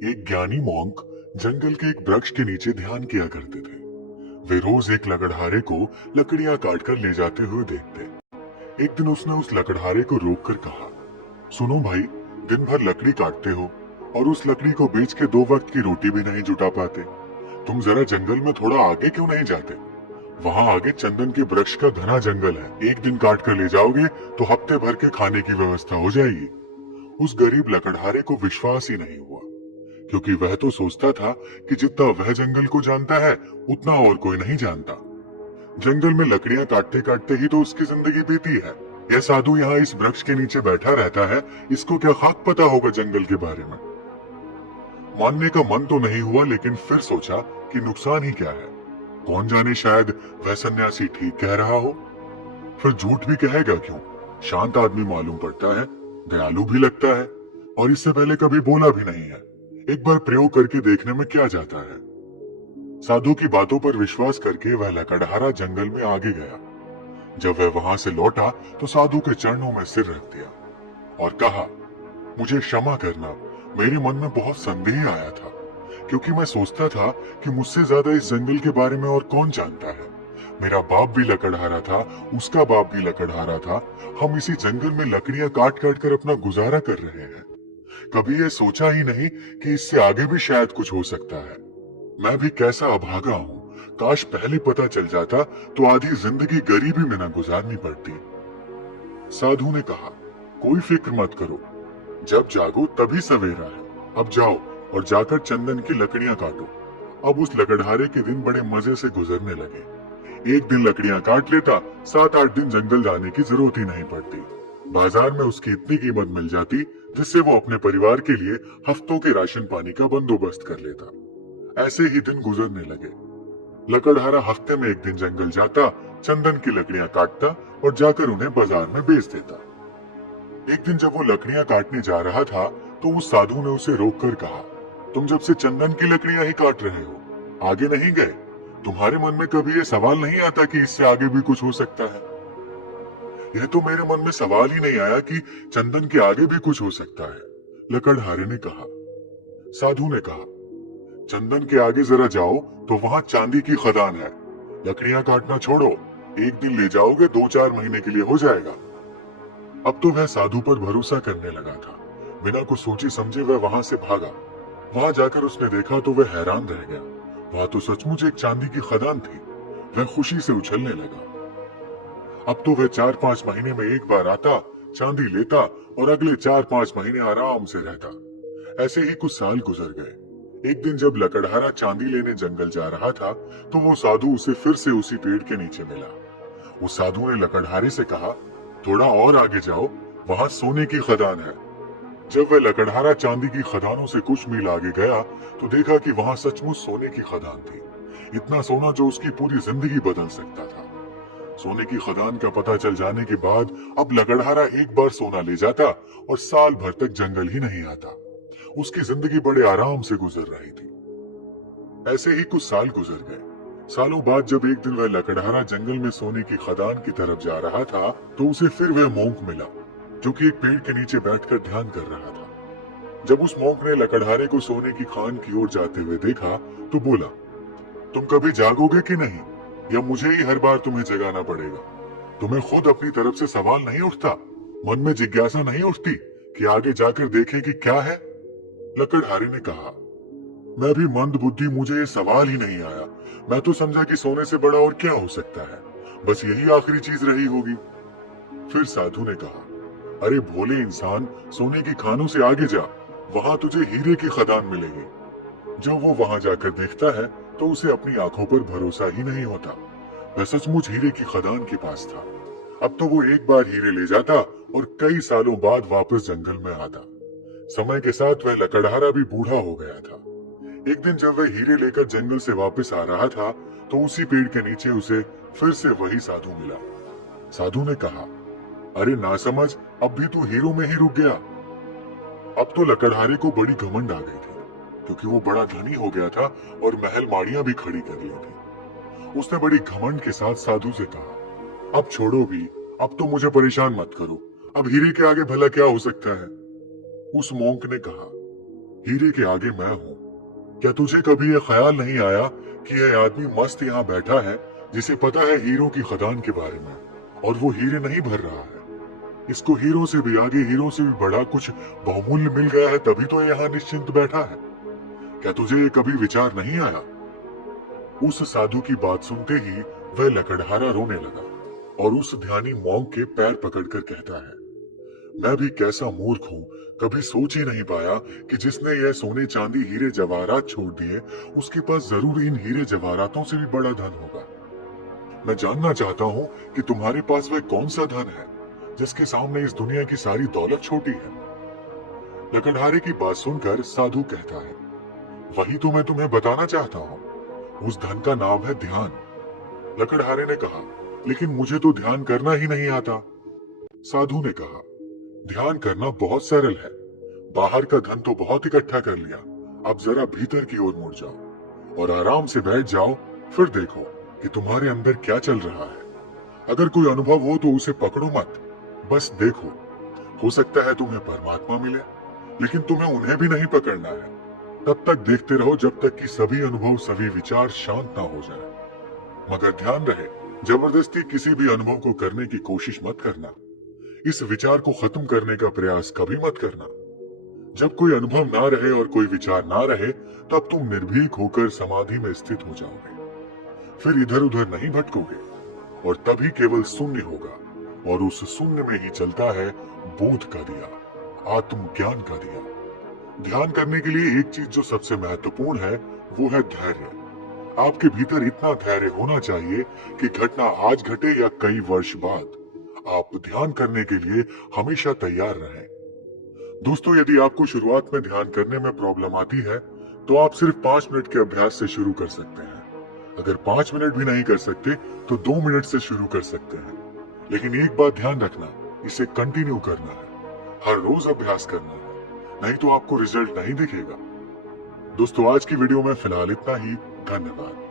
एक ज्ञानी मॉन्क जंगल के एक वृक्ष के नीचे ध्यान किया करते थे। वे रोज एक लकड़हारे को लकड़ियां काटकर ले जाते हुए देखते। एक दिन उसने उस लकड़हारे को रोककर कहा, सुनो भाई, दिन भर लकड़ी काटते हो और उस लकड़ी को बेच के 2 वक्त की रोटी भी नहीं जुटा पाते। तुम जरा जंगल में थोड़ा आगे क्यों नहीं जाते? वहां आगे चंदन के वृक्ष का घना जंगल है। एक दिन काट कर ले जाओगे तो हफ्ते भर के खाने की व्यवस्था हो जाएगी। उस गरीब लकड़हारे को विश्वास ही नहीं हुआ, क्योंकि वह तो सोचता था कि जितना वह जंगल को जानता है उतना और कोई नहीं जानता। जंगल में लकड़ियां काटते काटते ही तो उसकी जिंदगी बीती है। यह साधु यहाँ इस वृक्ष के नीचे बैठा रहता है, इसको क्या खाक पता होगा जंगल के बारे में। मानने का मन तो नहीं हुआ, लेकिन फिर सोचा कि नुकसान ही क्या है। कौन जाने, शायद वह सन्यासी ठीक कह रहा हो। फिर झूठ भी कहेगा क्यों? शांत आदमी मालूम पड़ता है, दयालु भी लगता है, और इससे पहले कभी बोला भी नहीं है। एक बार प्रयोग करके देखने में क्या जाता है। साधु की बातों पर विश्वास करके वह लकड़हारा जंगल में आगे गया। जब वह वहां से लौटा तो साधु के चरणों में सिर रख दिया और कहा, मुझे क्षमा करना, मेरे मन में बहुत संदेह आया था, क्योंकि मैं सोचता था कि मुझसे ज्यादा इस जंगल के बारे में और कौन जानता है। मेरा बाप भी लकड़हारा था, उसका बाप भी लकड़हारा था। हम इसी जंगल में लकड़ियां काट काट कर अपना गुजारा कर रहे हैं। कभी ये सोचा ही नहीं कि इससे आगे भी शायद कुछ हो सकता है। मैं भी कैसा अभागा हूँ। काश पहले पता चल जाता तो आधी जिंदगी गरीबी में न गुजारनी पड़ती। साधु ने कहा, कोई फिक्र मत करो, जब जागो तभी सवेरा है। अब जाओ और जाकर चंदन की लकड़ियां काटो। अब उस लकड़हारे के दिन बड़े मजे से गुजरने लगे। एक दिन लकड़ियां काट लेता, 7-8 दिन जंगल जाने की जरूरत ही नहीं पड़ती। बाजार में उसकी इतनी कीमत मिल जाती जिससे वो अपने परिवार के लिए हफ्तों के राशन पानी का बंदोबस्त कर लेता। ऐसे ही दिन गुजरने लगे। लकड़हारा हफ्ते में एक दिन जंगल जाता, चंदन की लकड़ियां काटता और जाकर उन्हें बाजार में बेच देता। एक दिन जब वो लकड़ियां काटने जा रहा था तो उस साधु ने उसे रोककर कहा, तुम जब से चंदन की लकड़ियां ही काट रहे हो, आगे नहीं गए? तुम्हारे मन में कभी ये सवाल नहीं आता कि इससे आगे भी कुछ हो सकता है? यह तो मेरे मन में सवाल ही नहीं आया कि चंदन के आगे भी कुछ हो सकता है, लकड़हारे ने कहा। साधु ने कहा, चंदन के आगे जरा जाओ तो वहां चांदी की खदान है। लकड़ियां काटना छोड़ो, एक दिन ले जाओगे 2-4 महीने के लिए हो जाएगा। अब तो वह साधु पर भरोसा करने लगा था। बिना कुछ सोचे समझे वह वहां से भागा। वहां जाकर उसने देखा तो वह हैरान रह गया। वहां तो सचमुच एक चांदी की खदान थी। वह खुशी से उछलने लगा। अब तो वह 4-5 महीने में एक बार आता, चांदी लेता और अगले 4-5 महीने आराम से रहता। ऐसे ही कुछ साल गुजर गए। एक दिन जब लकड़हारा चांदी लेने जंगल जा रहा था तो वो साधु उसे फिर से उसी पेड़ के नीचे मिला। उस साधु ने लकड़हारे से कहा, थोड़ा और आगे जाओ, वहां सोने की खदान है। जब वह लकड़हारा चांदी की खदानों से कुछ मील आगे गया तो देखा कि वहां सचमुच सोने की खदान थी। इतना सोना जो उसकी पूरी जिंदगी बदल सकता था। सोने की खदान का पता चल जाने के बाद अब लकड़हारा एक बार सोना ले जाता और साल भर तक जंगल ही नहीं आता। उसकी जिंदगी बड़े आराम से गुजर रही थी। ऐसे ही कुछ साल गुजर गए। सालों बाद जब एक दिन वह लकड़हारा जंगल में सोने की खदान की तरफ जा रहा था तो उसे फिर वह मोंक मिला, जो कि एक पेड़ के नीचे बैठकर ध्यान कर रहा था। जब उस मोंक ने लकड़हारे को सोने की खान की ओर जाते हुए देखा तो बोला, तुम कभी जागोगे कि नहीं, या मुझे ही हर बार तुम्हें जगाना पड़ेगा? तुम्हें खुद अपनी तरफ से सवाल नहीं उठता? मन में जिज्ञासा नहीं उठती कि आगे जाकर देखें कि क्या है? लकड़हारे ने कहा, मैं भी मंद बुद्धि, मुझे ये सवाल ही नहीं आया। मैं तो समझा कि सोने से बड़ा और क्या हो सकता है, बस यही आखिरी चीज रही होगी। फिर साधु ने कहा, अरे भोले इंसान, सोने की खानों से आगे जा, वहां तुझे हीरे की खदान मिलेगी। जब वो वहां जाकर देखता है तो उसे अपनी आंखों पर भरोसा ही नहीं होता। वह सचमुच हीरे की खदान के पास था। अब तो वो एक बार हीरे ले जाता और कई सालों बाद वापस जंगल में आता। समय के साथ वह लकड़हारा भी बूढ़ा हो गया था। एक दिन जब वह हीरे लेकर जंगल से वापस आ रहा था तो उसी पेड़ के नीचे उसे फिर से वही साधु मिला। साधु ने कहा, अरे नासमझ, अब भी तू हीरो में ही रुक गया। अब तो लकड़हारे को बड़ी घमंड आ गई थी, क्योंकि वो बड़ा धनी हो गया था और महल माड़ियां भी खड़ी कर ली थी। उसने बड़ी घमंड के साथ साधु से कहा, अब छोड़ो भी, अब तो मुझे परेशान मत करो। अब हीरे के आगे भला क्या हो सकता है? उस मोंक ने कहा, हीरे के आगे मैं हूँ। क्या तुझे कभी यह ख्याल नहीं आया कि यह आदमी मस्त यहाँ बैठा है, जिसे पता है हीरों की खदान के बारे में, और वो हीरे नहीं भर रहा है। इसको हीरों से भी आगे, हीरों से भी बड़ा कुछ बहुमूल्य मिल गया है, तभी तो यहाँ निश्चिंत बैठा है। क्या तुझे ये कभी विचार नहीं आया? उस साधु की बात सुनते ही वह लकड़हारा रोने लगा और उस ध्यानी मॉन्क के पैर पकड़कर कहता है, मैं भी कैसा मूर्ख हूँ, कभी सोच ही नहीं पाया कि जिसने यह सोने चांदी हीरे जवाहरात छोड़ दिए, उसके पास जरूर इन हीरे जवाहरातों से भी बड़ा धन होगा। मैं जानना चाहता हूँ कि तुम्हारे पास वह कौन सा धन है जिसके सामने इस दुनिया की सारी दौलत छोटी है। लकड़हारे की बात सुनकर साधु कहता है, वही तो मैं तुम्हें बताना चाहता हूँ। उस धन का नाम है ध्यान। लकड़हारे ने कहा, लेकिन मुझे तो ध्यान करना ही नहीं आता। साधु ने कहा, ध्यान करना बहुत सरल है। बाहर का धन तो बहुत इकट्ठा कर लिया, अब जरा भीतर की ओर मुड़ जाओ और आराम से बैठ जाओ, फिर देखो कि तुम्हारे अंदर क्या चल रहा है। अगर कोई अनुभव हो तो उसे पकड़ो मत, बस देखो। हो सकता है तुम्हें परमात्मा मिले, लेकिन तुम्हें उन्हें भी नहीं पकड़ना है। तब तक देखते रहो जब तक कि सभी अनुभव, सभी विचार शांत ना हो जाए। मगर ध्यान रहे, जबरदस्ती किसी भी अनुभव को करने की कोशिश मत करना। इस विचार को खत्म करने का प्रयास कभी मत करना। जब कोई अनुभव ना रहे और कोई विचार ना रहे, तब तुम निर्भीक होकर समाधि में स्थित हो जाओगे। फिर इधर उधर नहीं भटकोगे और तभी केवल शून्य होगा, और उस शून्य में ही चलता है बोध का दिया, आत्मज्ञान का दिया। ध्यान करने के लिए एक चीज जो सबसे महत्वपूर्ण है, वो है धैर्य। आपके भीतर इतना धैर्य होना चाहिए कि घटना आज घटे या कई वर्ष बाद, आप ध्यान करने के लिए हमेशा तैयार रहें। दोस्तों, यदि आपको शुरुआत में ध्यान करने में प्रॉब्लम आती है, तो आप सिर्फ 5 मिनट के अभ्यास से शुरू कर सकते हैं। अगर 5 मिनट भी नहीं कर सकते, तो 2 मिनट से शुरू कर सकते हैं। लेकिन एक बात ध्यान रखना, इसे कंटिन्यू करना है, हर रोज अभ्यास करना है, नहीं तो आपको रिजल्ट नहीं दिखेगा। दोस्तों, आज की वीडियो में फिलहाल इतना ही। धन्यवाद।